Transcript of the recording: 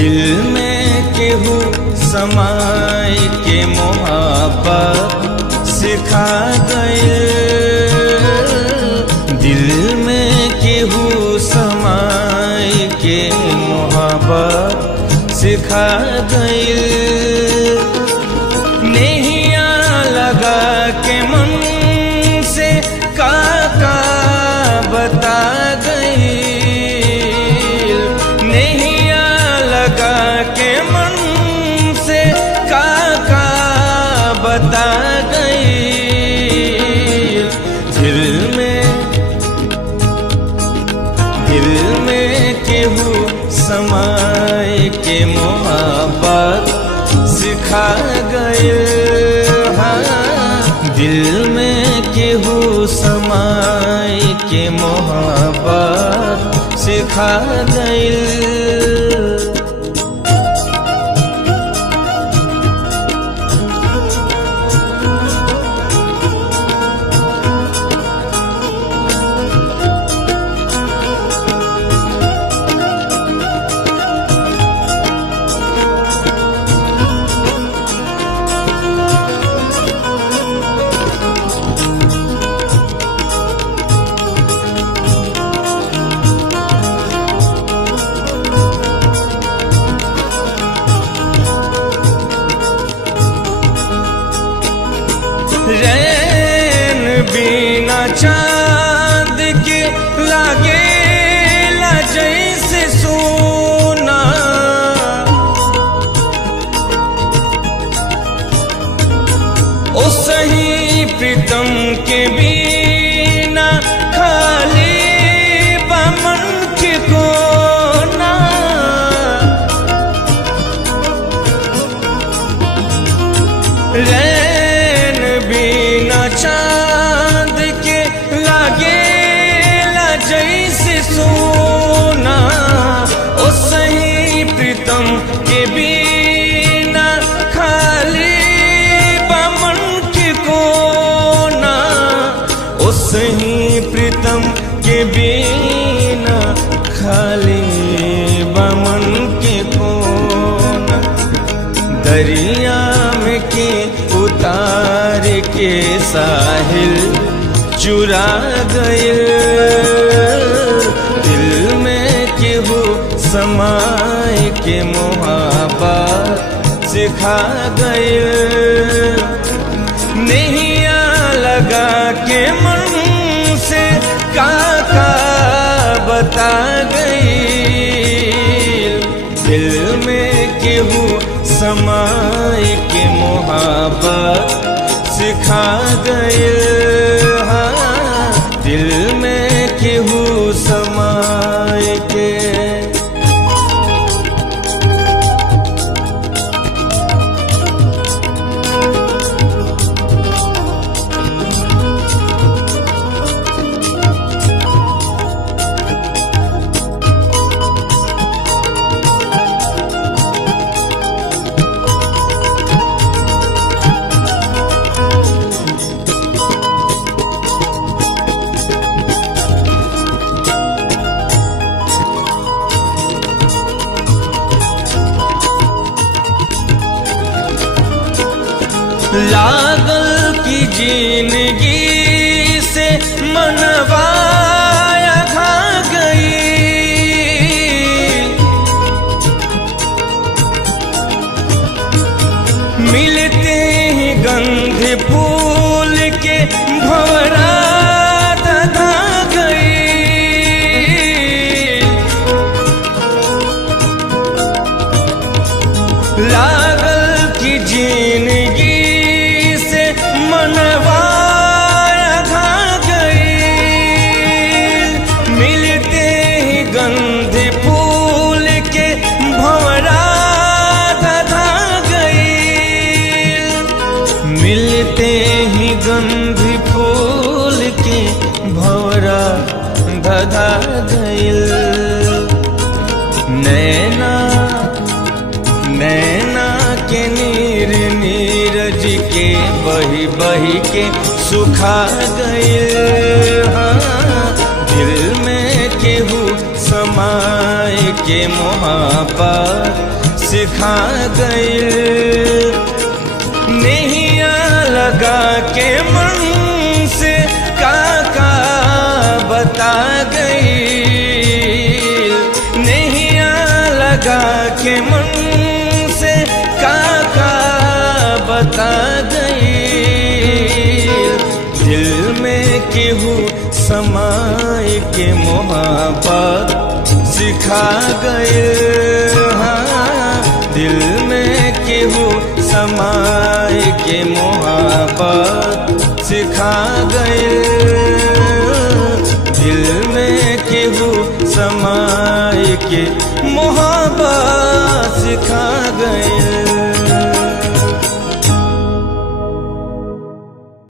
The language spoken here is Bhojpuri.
दिल में केहू समाय के मोहब्बत सिखा गए। दिल में केहू समाय के मोहब्बत सिखा गए। नैया लगा के मन से का बता गई। नैया लगा के मन से का बता गई। दिल में केहू समाय के मोहब्बत सिखा गए। हाँ, दिल में केहू समाय के मोहब्बत सिखा गए। रैन बिना चांद के लागे ला जैसे सोना। ओ सही प्रीतम के बिना खाली बामन के कोना। चांद के लागे ला जैसे सोना। ओ सही प्रीतम के बिना खाली बामन के कोना। ओ सही प्रीतम के बिना खाली बामन के कोना। दरिया में के उतार के साहिल चुरा गए। दिल में केहू समाय के मोहब्बत सिखा गए। नैया लगा के मन से का बता गई। दिल में केहू समाय के मोहब्बत सिखा गए। हाँ, दिल में केहू समाय के। लागल की जिंदगी से मनवाया खा गई। मिलते ही गंध फूल के भंवरा धधा गई। लागल की जिंदगी मनवाया खा गई। मिलते ही गंध फूल के भंवरा धधा गई। मिलते ही गंध फूल के भंवरा धधा गई। नैना नैना के नीर नीरज के बही बही के सुखा गए। हाँ, दिल में केहू समाय बही के मोहब्बत सिखा गई। नैया लगा के मन से का बता गई, नैया लगा के मन से का बता गई। दिल में केहू समाए के मोहब्बत सिखा गए। हाँ, दिल में केहू समाए के मोहब्बत सिखा गए। दिल में केहू समाए के मोहब्बत सिखा